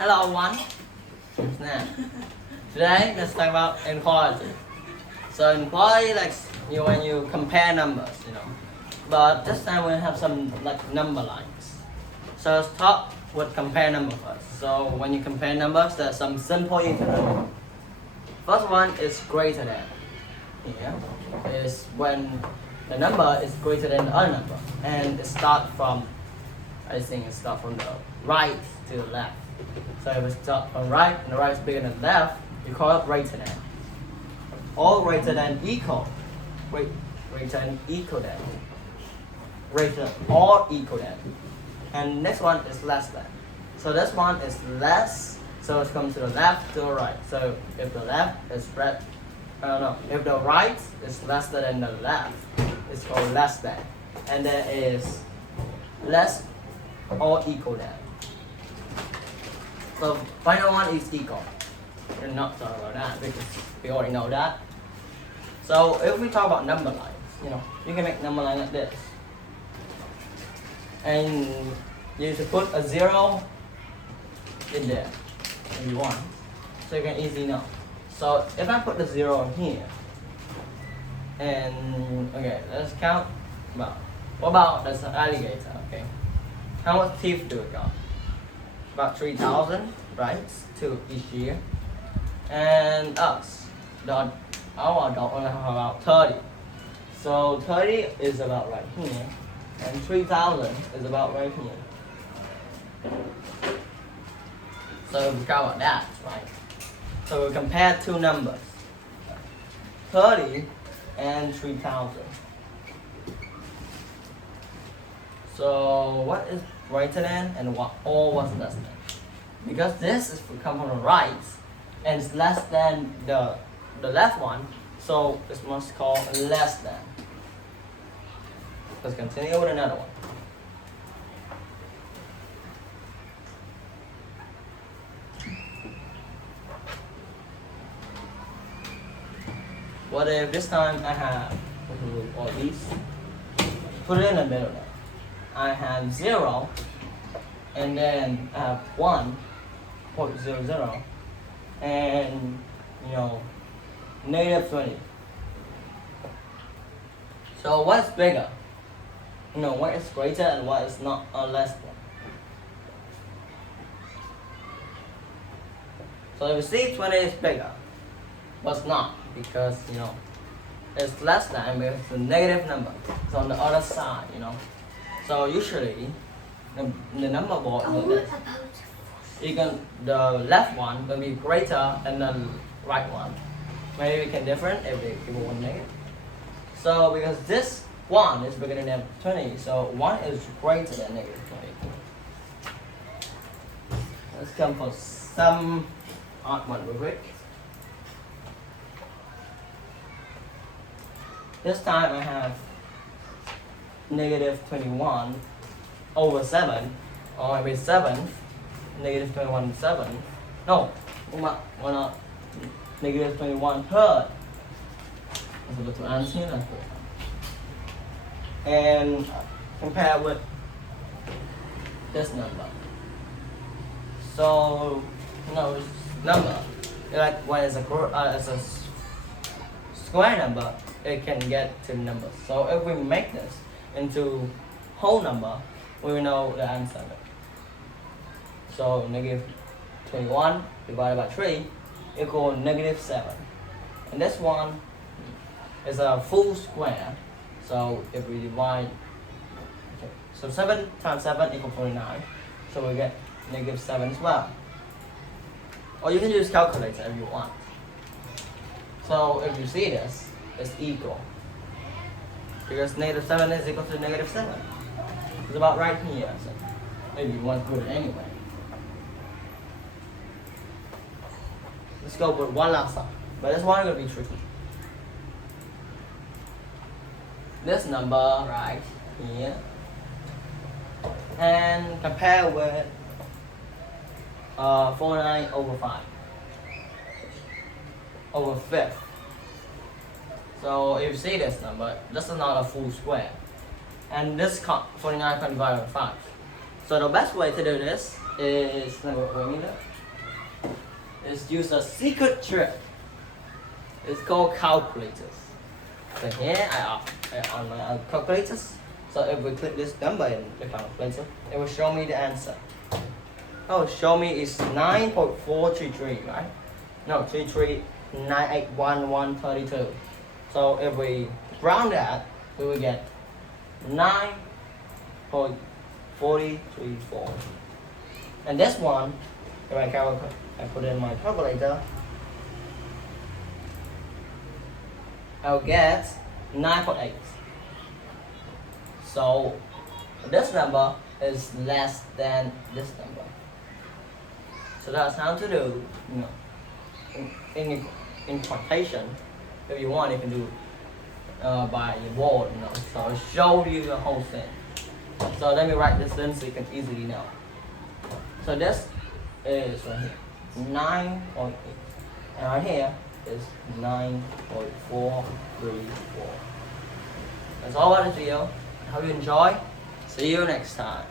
Hello everyone. Now, today let's talk about inequality. So inequality, like when you compare numbers, But this time we have some like number lines. So let's talk with compare number first. So when you compare numbers, there's some simple equal. First one is greater than. Here is when the number is greater than the other number, and it starts from, I think it starts from the right to the left. So if it starts from right and the right is bigger than the left, you call it greater than. Or greater than equal. Greater than equal than. Greater or equal than. And next one is less than. So this one is less, so it's coming to the left to the right. So if the left is red, if the right is less than the left, it's called less than. And there is less or equal than. So final one is equal. We're not talking about that because we already know that. So if we talk about number lines, you can make number line like this. And you should put a 0 in there if you want. So you can easily know. So if I put the 0 in here, and okay, let's count what about this alligator, okay? How much teeth do it got? About 3,000, right? To each year. And us, our dog only have about 30. So 30 is about right here, and 3,000 is about right here. So we count about that, right? So we compare two numbers, 30 and 3,000. So what is greater than and what's less than? Because this is come from the right and it's less than the left one, so this must call less than. Let's continue with another one. What if this time I have all these? Put it in the middle now. I have 0 and then I have 1.00 and negative 20. So what's bigger? What is greater and what is not or less than? So if you see 20 is bigger, what's not? Because it's less than because it's a negative number. It's on the other side, So usually the number board is this. The left one will be greater than the right one. Maybe we can different if they give one negative. So because this 1 is bigger than 20, so 1 is greater than negative 20. Let's come for some odd one real quick. This time I have negative 21 over 7, or maybe 7, negative 21 7. No, why not? Negative 21 third. Let's go to answer. And compare with this number. So, this number, like when it's a square number, it can get to numbers. So if we make this into whole number, we will know the answer. So negative 21 divided by 3 equals negative 7. And this one is a full square. So if we divide, so 7 times 7 equals 49. So we get negative 7 as well. Or you can use calculator if you want. So if you see this, it's equal. Because negative 7 is equal to negative 7. It's about right here. So maybe you want to put it anyway. Let's go with one last time. But this one is going to be tricky. This number right here and compare with 49 over 5 over 5th. So if you see this number, this is not a full square. And this 49 can divide by 5. So the best way to do this is is use a secret trick. It's called calculators. So here I on my calculators. So if we click this number in the calculator, it will show me the answer. Oh, show me is 9.433, right? No, 33,981,132. So if we round that, we will get 9.434. And this one, if I put in my calculator, I'll get 9.8. So this number is less than this number. So that's how to do, in quotation. If you want, you can do by your board, So I'll show you the whole thing. So let me write this in so you can easily know. So this is right here, 9.8, and right here is 9.434. That's all about the video. I hope you enjoy. See you next time.